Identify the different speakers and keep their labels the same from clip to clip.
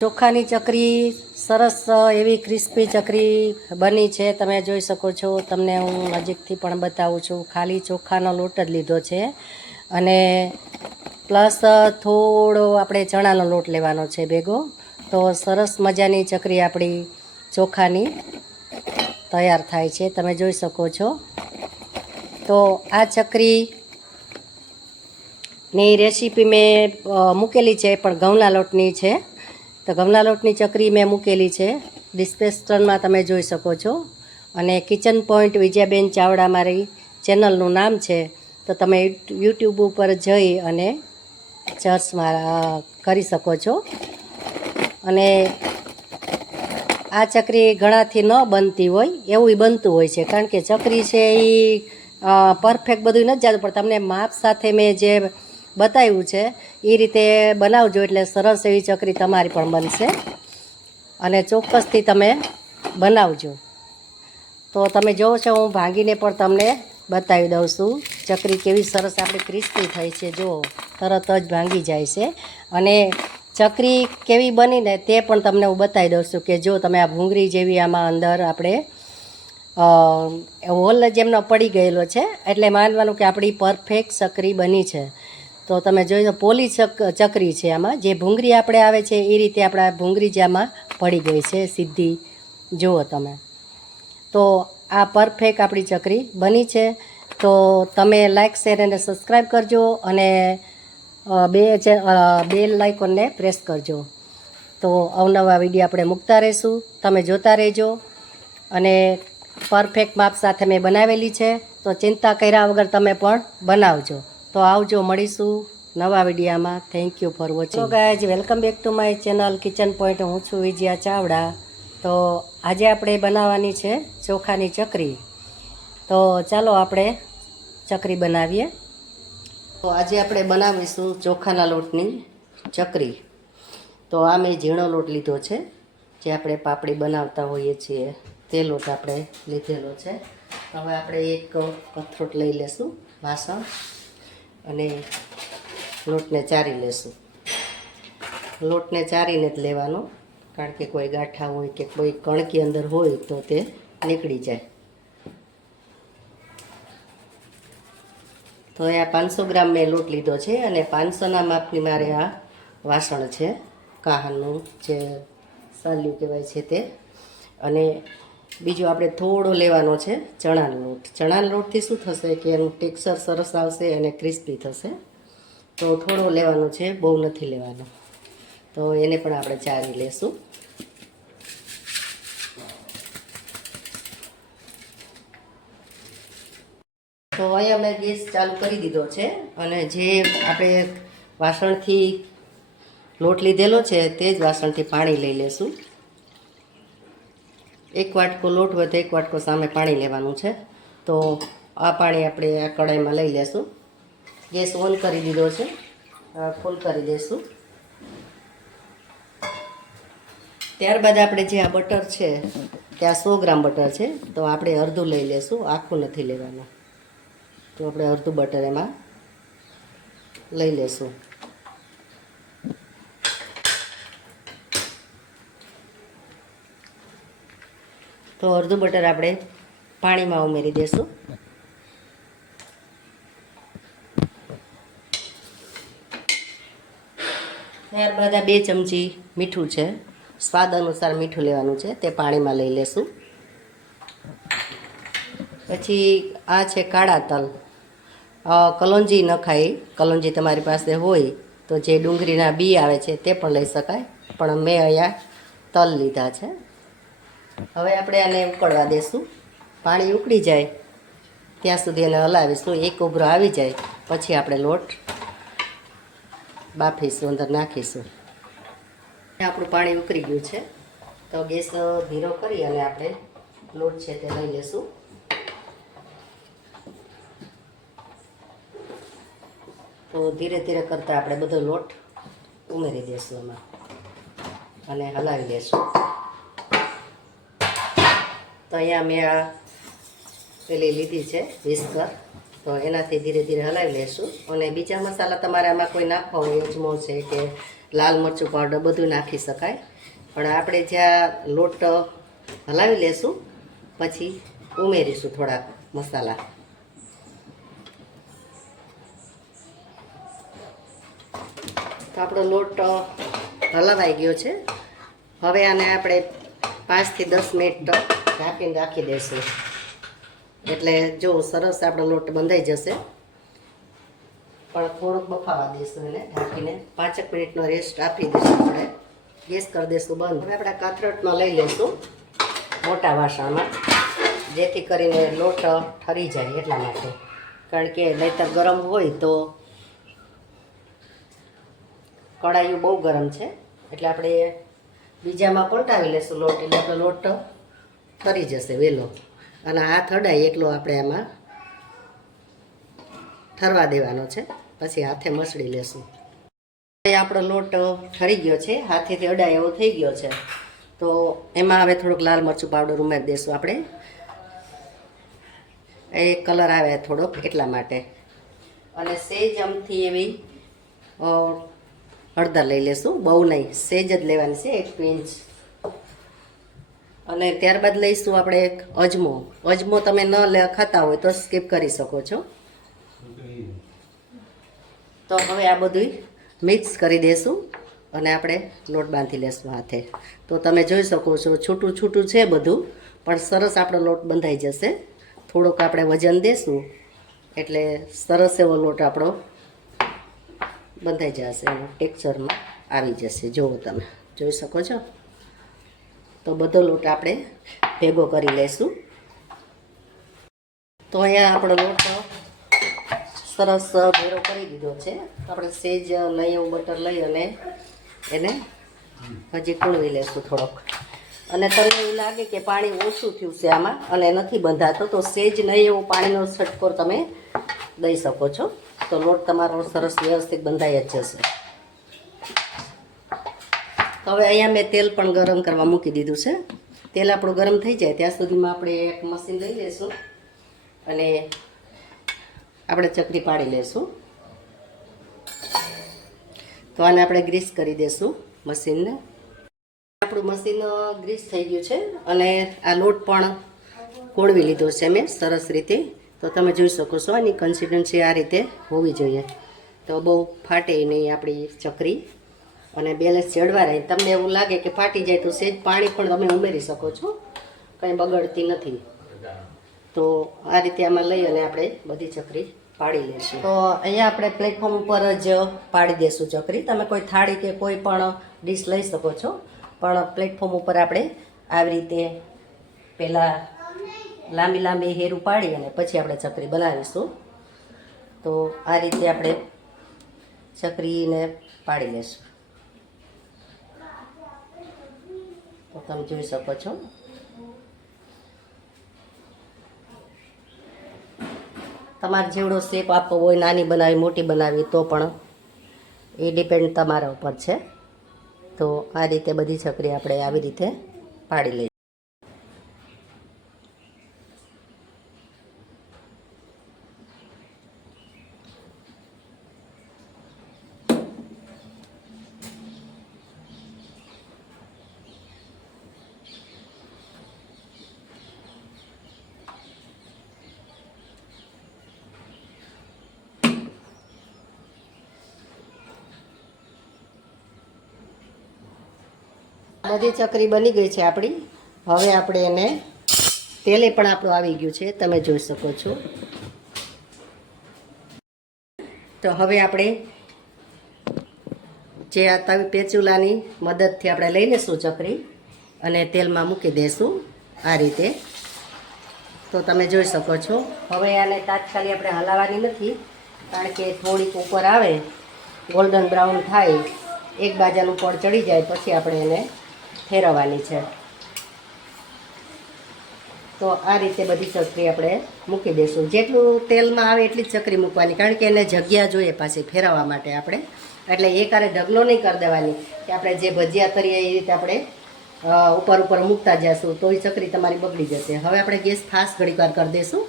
Speaker 1: ચોખાની ચકરી, સરસ એવી ક્રિસ્પી ચકરી બની છે. તમે જોઈ શકો છો. તમને હું નજીકથી પણ બતાવું છું. ખાલી ચોખાનો લોટ જ લીધો છે. અને પ્લસ થોડો આપણે ચણાનો લોટ લેવાનો છે ભેગો. તો સરસ મજાની ચકરી આપણી ચોખાની તૈયાર થાય છે. તમે જોઈ શકો છો. તો આ ચકરી ની રેસીપી મેં મૂકેલી છે, પણ ઘઉંના લોટની છે. તો ઘઉંના ચકરી મેં મૂકેલી છે. ડિસ્ક્રિપ્શનમાં તમે જોઈ શકો છો. અને કિચન પોઈન્ટ વિજયાબેન ચાવડા મારી ચેનલનું નામ છે. તો તમે યુટ્યુબ ઉપર જઈ અને સર્ચમાં અ, કરી શકો છો. અને આ ચકરી ઘણાથી ન બનતી હોય એવું બનતું હોય છે. કારણ કે ચકરી છે એ પરફેક્ટ બધું નથી જતું. પણ તમને માપ સાથે મેં જે બતાવ્યું છે. એ રીતે બનાવજો એટલે સરસ એવી ચકરી તમારી પણ બનશે. અને ચોક્કસથી તમે બનાવજો. તો તમે જોવો છો, હું ભાંગીને પણ તમને બતાવી દઉં છું, ચકરી કેવી સરસ આપણી ક્રિસ્પી થઈ છે. જુઓ, તરત જ ભાંગી જાય છે. અને ચકરી કેવી બનીને તે પણ તમને હું બતાવી દઉં છું કે જો તમે આ ભૂંગળી જેવી આમાં અંદર આપણે હોલ જેમનો પડી ગયેલો છે, એટલે માનવાનું કે આપણી પરફેક્ટ ચકરી બની છે. તો તમે જોઈ પોલી ચક ચકરી છે આમાં. જે ભૂંગળી આપણે આવે છે, એ રીતે આપણા ભૂંગળી જે આમાં પડી ગઈ છે, સીધી. જુઓ તમે. તો આ પરફેક્ટ આપણી ચકરી બની છે. તો તમે લાઇક શેર અને સબસ્ક્રાઈબ કરજો અને બે બેલ લાઇકોનને પ્રેસ કરજો. તો અવનવા વીડિયો આપણે મૂકતા રહીશું. તમે જોતા રહેજો. અને પરફેક્ટ માપ સાથે મેં બનાવેલી છે. તો ચિંતા કર્યા વગર તમે પણ બનાવજો. તો આવજો, મળીશું નવા વિડીયામાં. થેન્ક યુ ફોર વોચિંગ તો welcome back to my channel kitchen point હું છું વિજયા ચાવડા. તો આજે આપણે બનાવવાની છે ચોખાની ચકરી. તો ચાલો આપણે ચકરી બનાવીએ. તો આજે આપણે બનાવીશું ચોખાના લોટની ચકરી. તો આ મેં ઝીણો લોટ લીધો છે, જે આપણે પાપડી બનાવતા હોઈએ છીએ. તે લોટ આપણે લીધેલો છે. હવે આપણે એક કથરોટ લઈ લેશું, વાસણ. અને લોટને ચારી લેશું. લોટને ચારીને જ લેવાનો, કારણ કે કોઈ ગાંઠા હોય કે કોઈ કણકી અંદર હોય તો તે નીકળી જાય. તો આ પાંચસો ગ્રામ મેં લોટ લીધો છે અને પાંચસોના માપની મારે આ વાસણ છે કાહનનું જે સાલ્યું કહેવાય છે તે. અને બીજું આપણે થોડો લેવાનો છે ચણાનો લોટ. ચણાના લોટથી શું થશે કે એનું ટેક્સચર સરસ આવશે અને ક્રિસ્પી થશે. તો થોડો લેવાનો છે, બહુ નથી લેવાનો. તો એને પણ આપણે ચારી લેશું. તો અહીંયા મેં ગેસ ચાલુ કરી દીધો છે અને જે આપણે વાસણથી લોટ લીધેલો છે તે જ વાસણથી પાણી લઈ લેશું. એક વાટકો લોટ હોય તો એક વાટકો સામે પાણી લેવાનું છે. તો આ પાણી આપણે આ કડાઈમાં લઈ લેશું. ગેસ ઓન કરી દીધો છે. ફૂલ કરી દઈશું ત્યારબાદ આપણે જે આ બટર છે ત્યાં સો ગ્રામ બટર છે, તો આપણે અડધું લઈ લેશું. આખું નથી લેવાનું. તો આપણે અડધું બટર એમાં લઈ લેશું. તો અડધું બટર આપણે પાણીમાં ઉમેરી દઈશું ત્યારબાદ આ બે ચમચી મીઠું છે. સ્વાદ અનુસાર મીઠું લેવાનું છે, તે પાણીમાં લઈ લેશું. પછી આ છે કાળા તલ. કલોંજી ન ખાઈ કલોંજી તમારી પાસે હોય તો જે ડુંગળીના બી આવે છે તે પણ લઈ શકાય. પણ મેં અહીંયા તલ લીધા છે. હવે આપણે આને ઉકળવા દેશું. પાણી ઉકળી જાય. ત્યાં સુધી એને હલાવીશું. એક ઉભરો આવી જાય. પછી આપણે લોટ બાફીશું, અંદર નાખીશું. આપણું પાણી ઉકળી ગયું છે. તો ગેસ ધીરો કરી અને આપણે લોટ છે તે લઈ લેશું. તો ધીરે ધીરે કરતાં આપણે બધો લોટ ઉમેરી દઈશું એમાં અને હલાવી લેશું. તો અહીંયા મેં આ પેલી લીધી છે વિસ્કર તો એનાથી ધીરે ધીરે હલાવી લેશું. અને બીજા મસાલા તમારે આમાં કોઈ નાખવા હોય અજમો છે કે લાલ મરચું પાવડર બધું નાખી શકાય. પણ આપણે જ્યાં લોટ હલાવી લેશું, પછી ઉમેરીશું થોડાક મસાલા. તો આપણો લોટ હલાવાઈ ગયો છે. હવે આને આપણે પાંચથી દસ મિનિટ ઢાંકીને રાખી દઈશું એટલે જો સરસ આપણો લોટ બંધાઈ જશે, પણ થોડોક બફાવા દઈશું એને ઢાંકીને. પાંચેક મિનિટનો રેસ્ટ આપી દઈશું આપણે. ગેસ કરી દઈશું બંધ. હવે આપણે કાથરટમાં લઈ લઈશું મોટા વાસણમાં, જેથી કરીને લોટ ઠરી જાય એટલા માટે. કારણ કે નહીંતર ગરમ હોય તો કડાયું બહુ ગરમ છે. એટલે આપણે બીજામાં પલટાવી લેશું લોટ. એટલે આપણો લોટ ઠરી જશે વહેલો અને હાથ અડાય એકલો આપણે એમાં ઠરવા દેવાનો છે. પછી હાથે મસળી લેશું. આપણો લોટ ઠરી ગયો છે. હાથેથી અડાય એવો થઈ ગયો છે. તો એમાં હવે થોડુંક લાલ મરચું પાવડર ઉમેરી દઈશું આપણે. એ કલર આવે થોડોક એટલા માટે. અને સેજ અમથી એવી હળદર લઈ લેશું. બહુ નહીં, સેજ જ લેવાની છે, એક પિંચ અને ત્યારબાદ લઈશું આપણે એક અજમો. અજમો તમે ન ખાતા હોય તો સ્કીપ કરી શકો છો. તો હવે આ બધું મિક્સ કરી દઈશું અને આપણે લોટ બાંધી લેશું હાથે. તો તમે જોઈ શકો છો, છૂટું છૂટું છે બધું, પણ સરસ આપણો લોટ બંધાઈ જશે. થોડુંક આપણે વજન દેશું, એટલે સરસ એવો લોટ આપણો બંધાઈ જશે, એનો ટેક્ચરમાં આવી જશે. જુઓ તમે, જોઈ શકો છો? તો બધો લોટ આપણે ભેગો કરી લઈશું તો અહીંયા આપણો લોટ સરસ ભેરો કરી દીધો છે. આપણે સેજ લઈ એવું બટર લઈ અને એને હજી કૂણવી લેશું થોડોક. અને તમને એવું લાગે કે પાણી ઓછું થયું છે આમાં, અને નથી બંધાતો, તો સેજ નહીં એવું પાણીનો છટકો તમે દઈ શકો છો. તો લોટ તમારો સરસ વ્યવસ્થિત બંધાઈ જ જશે. તો હવે અહીંયા મેં તેલ પણ ગરમ કરવા મૂકી દીધું છે. તેલ આપણું ગરમ થઈ જાય ત્યાં સુધીમાં આપણે એક મશીન લઈ લઈશું અને આપણે ચકરી પાડી લઈશું. તો આને આપણે ગ્રીસ કરી દઈશું મશીનને. આપણું મશીન ગ્રીસ થઈ ગયું છે અને આ લોટ પણ કોળવી લીધો છે મેં સરસ રીતે. તો તમે જોઈ શકો છો આની કન્સિસ્ટન્સી આ રીતે હોવી જોઈએ. તો બહુ ફાટે નહીં આપણી ચકરી. અને બેલેન્સ જળવા રહે. તમને એવું લાગે કે ફાટી જાય તો સેજ પાણી પણ તમે ઉમેરી શકો છો. કંઈ બગડતી નથી. તો આ રીતે આમાં લઈ અને આપણે બધી ચકરી પાડી લઈશું તો અહીંયા આપણે પ્લેટફોર્મ ઉપર જ પાડી દઈશું ચકરી. તમે કોઈ થાળી કે કોઈ પણ ડીશ લઈ શકો છો. પણ પ્લેટફોર્મ ઉપર આપણે આવી રીતે પહેલાં લાંબી લાંબી હેરું પાડી અને પછી આપણે ચકરી બનાવીશું. તો આ રીતે આપણે ચકરીને પાડી લઈશું તો તમે જોઈ શકો છો. તમારે જેવડો શેપ આપવો હોય, નાની બનાવી, મોટી બનાવી, તો પણ એ ડિપેન્ડ તમારા ઉપર છે. તો આ રીતે બધી છકરી આપણે આવી રીતે પાડી લઈએ બધી ચકરી બની ગઈ છે આપણી. હવે આપણે એને તેલે પણ આપણું આવી ગયું છે. તમે જોઈ શકો છો. તો હવે આપણે જે આ તવી પેચુલાની મદદથી આપણે લઈ લઈશું ચકરી અને તેલમાં મૂકી દઈશું આ રીતે. તો તમે જોઈ શકો છો. હવે આને તાત્કાલિક આપણે હલાવવાની નથી, કારણ કે થોડીક ઉપર આવે ગોલ્ડન બ્રાઉન થાય, એક બાજાનું પડ ચડી જાય, પછી આપણે એને ફેરવવાની છે. તો આ રીતે બધી ચકરી આપણે મૂકી દઈશું જેટલું તેલમાં આવે એટલી જ ચકરી મૂકવાની, કારણ કે એને જગ્યા જોઈએ પાછી ફેરવવા માટે આપણે. એટલે એ કારે ઢગલો નહીં કરી દેવાની કે આપણે જે ભજીયા કરીએ એ રીતે આપણે ઉપર ઉપર મૂકતા જઈશું, તો એ ચકરી તમારી બગડી જશે. હવે આપણે ગેસ ફાસ્ટ ઘડીક વાર કરી દઈશું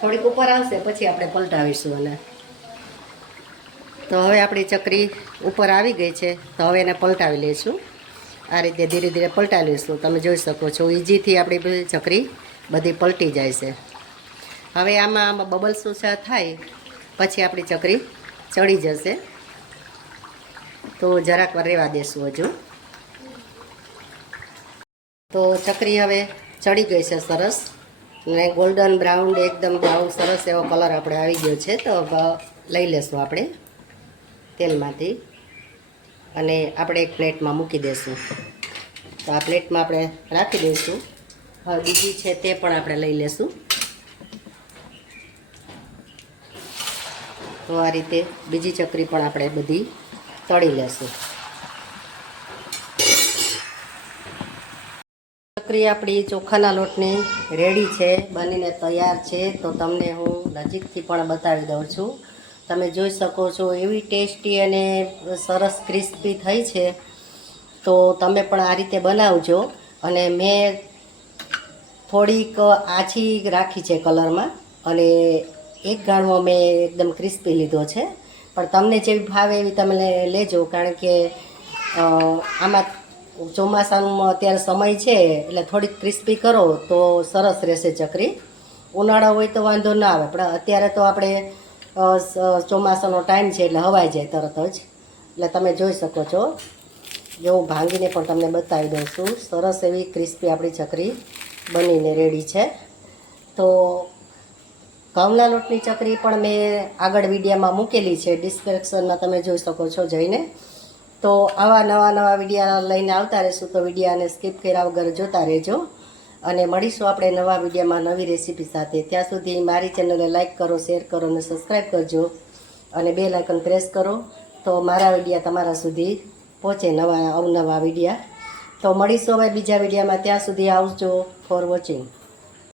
Speaker 1: થોડીક ઉપર આવશે, પછી આપણે પલટાવીશું અને તો હવે આપણી ચકરી ઉપર આવી ગઈ છે, તો હવે એને પલટાવી લઈશું. આ રીતે ધીરે ધીરે પલટાવી લઈશું તમે જોઈ શકો છો ઇઝીથી આપણી બધી ચકરી બધી પલટી જાય છે. હવે આમાં આમાં બબલ્સ ઓછા થાય, પછી આપણી ચકરી ચડી જશે. તો જરાક વાર રહેવા દેશું હજુ. તો ચકરી હવે ચડી ગઈ છે સરસ. ને ગોલ્ડન બ્રાઉન એકદમ બ્રાઉન સરસ એવો કલર આપણે આવી ગયો છે. તો લઈ લેશું આપણે તેલમાંથી. અને આપણે એક પ્લેટમાં મૂકી દઈશું તો આ પ્લેટમાં આપણે રાખી દઈશું. હવે બીજી છે તે પણ આપણે લઈ લેશું. તો આ રીતે બીજી ચકરી પણ આપણે બધી તળી લેશું. ચકરી આપણી ચોખાના લોટની રેડી છે, બનીને તૈયાર છે. તો તમને હું નજીકથી પણ બતાવી દઉં છું. તમે જોઈ શકો છો, એવી ટેસ્ટી અને સરસ ક્રિસ્પી થઈ છે. તો તમે પણ આ રીતે બનાવજો. અને મેં થોડીક આછી રાખી છે કલરમાં. અને એક ગાણવો મેં એકદમ ક્રિસ્પી લીધો છે. પણ તમને જેવી ભાવે એવી તમે લેજો, કારણ કે આમાં ચોમાસામાં અત્યારે સમય છે, એટલે થોડીક ક્રિસ્પી કરો તો સરસ રહેશે ચકરી. ઉનાળા હોય તો વાંધો ના આવે, પણ અત્યારે તો આપણે ચોમાસાનો ટાઈમ છે એટલે હવાઈ જાય તરત જ. એટલે તમે જોઈ શકો છો. જો ભાંગીને પણ તમને બતાવી દઉં છું. સરસ એવી ક્રિસ્પી આપણી ચકરી બનીને રેડી છે. તો ઘઉંના લોટની ચકરી પણ મેં આગળ વિડીયામાં મૂકેલી છે. ડિસ્ક્રિપ્શનમાં તમે જોઈ શકો છો જઈને. તો આવા નવા નવા વિડીયા લઈને આવતા રહેશું તો વિડીયાને સ્કીપ કર્યા વગર જોતા રહેજો. અને મળીશું આપણે નવા વિડીયોમાં નવી રેસીપી સાથે. ત્યાં સુધી મારી ચેનલને લાઇક કરો, શેર કરો અને સબસ્ક્રાઈબ કરજો. અને બે લાઇકન પ્રેસ કરો. તો મારા વિડીયા તમારા સુધી પહોંચે નવા અવનવા વિડીયા. તો મળીશું હવે બીજા વિડીયામાં. ત્યાં સુધી આવજો. For watching